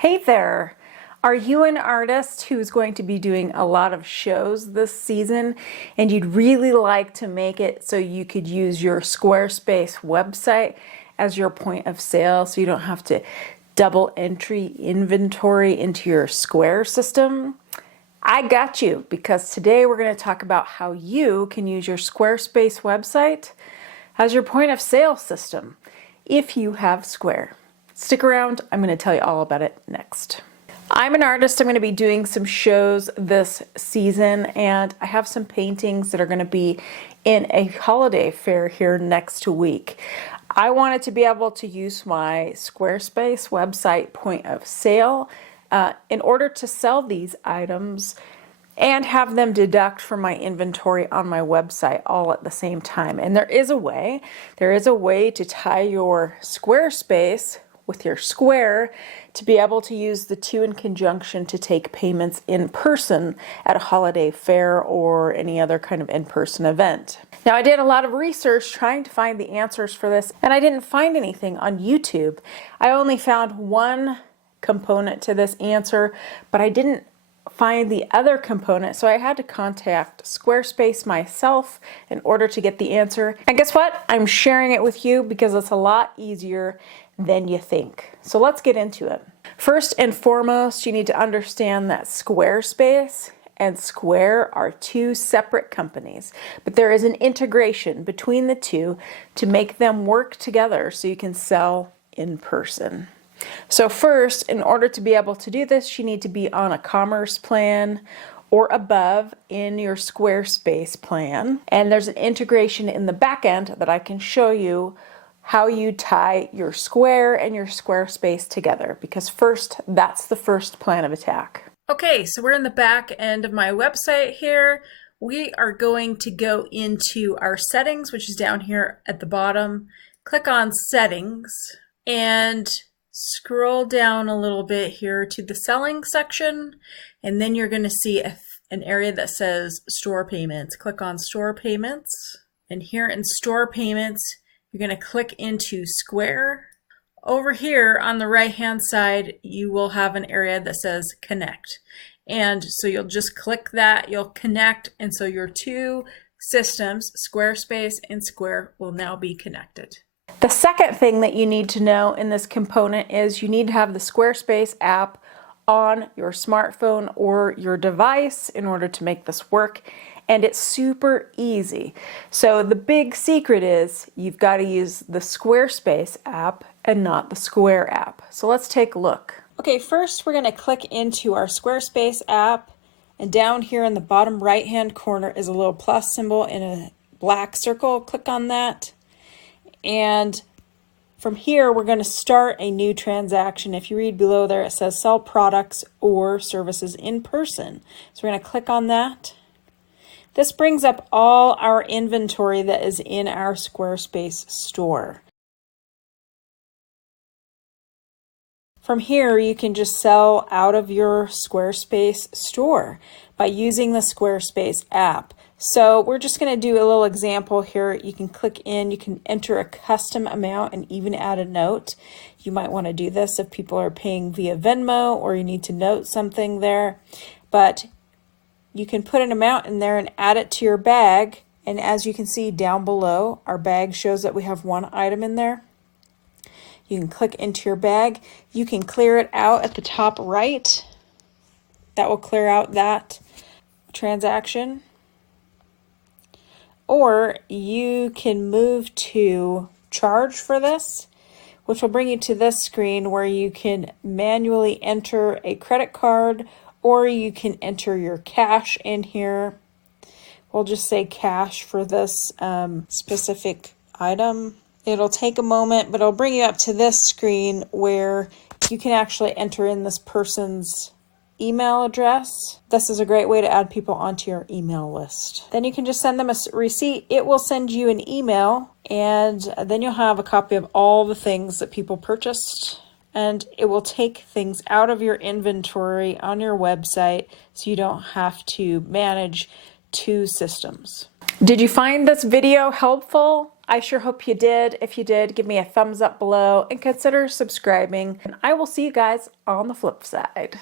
Hey there! Are you an artist who's going to be doing a lot of shows this season and you'd really like to make it so you could use your Squarespace website as your point of sale so you don't have to double entry inventory into your Square system? I got you, because today we're going to talk about how you can use your Squarespace website as your point of sale system if you have Square. Stick around, I'm going to tell you all about it next. I'm an artist. I'm going to be doing some shows this season, and I have some paintings that are going to be in a holiday fair here next week. I wanted to be able to use my Squarespace website point of sale in order to sell these items and have them deduct from my inventory on my website all at the same time. And there is a way to tie your Squarespace with your Square to be able to use the two in conjunction to take payments in person at a holiday fair or any other kind of in-person event. Now, I did a lot of research trying to find the answers for this, and I didn't find anything on YouTube. I only found one component to this answer, but I didn't find the other component, so I had to contact Squarespace myself in order to get the answer. And guess what? I'm sharing it with you because it's a lot easier than you think. So let's get into it. First and foremost, you need to understand that Squarespace and Square are two separate companies, but there is an integration between the two to make them work together so you can sell in person. So first, in order to be able to do this, you need to be on a commerce plan or above in your Squarespace plan. And there's an integration in the back end that I can show you how you tie your Square and your Squarespace together, because first, that's the first plan of attack. Okay, so we're in the back end of my website here. We are going to go into our settings, which is down here at the bottom. Click on settings and scroll down a little bit here to the selling section, and then you're going to see an area that says store payments. Click on store payments, and here in store payments, you're going to click into Square. Over here on the right hand side, you will have an area that says connect. And so you'll just click that, you'll connect, and so your two systems, Squarespace and Square, will now be connected. The second thing that you need to know in this component is you need to have the Squarespace app on your smartphone or your device in order to make this work. And it's super easy. So the big secret is you've got to use the Squarespace app and not the Square app. So let's take a look. Okay, first we're going to click into our Squarespace app, and down here in the bottom right hand corner is a little plus symbol in a black circle. Click on that. And from here, we're going to start a new transaction. If you read below there, it says sell products or services in person. So we're going to click on that. This brings up all our inventory that is in our Squarespace store. From here, you can just sell out of your Squarespace store by using the Squarespace app. So we're just going to do a little example here. You can click in, you can enter a custom amount and even add a note. You might want to do this if people are paying via Venmo or you need to note something there. But you can put an amount in there and add it to your bag. And as you can see down below, our bag shows that we have one item in there. You can click into your bag. You can clear it out at the top right. That will clear out that transaction. Or you can move to charge for this, which will bring you to this screen where you can manually enter a credit card, or you can enter your cash in here. We'll just say cash for this specific item. It'll take a moment, but it'll bring you up to this screen where you can actually enter in this person's email address. This is a great way to add people onto your email list. Then you can just send them a receipt. It will send you an email, and then you'll have a copy of all the things that people purchased. And it will take things out of your inventory on your website so you don't have to manage two systems. Did you find this video helpful? I sure hope you did. If you did, give me a thumbs up below and consider subscribing. And I will see you guys on the flip side.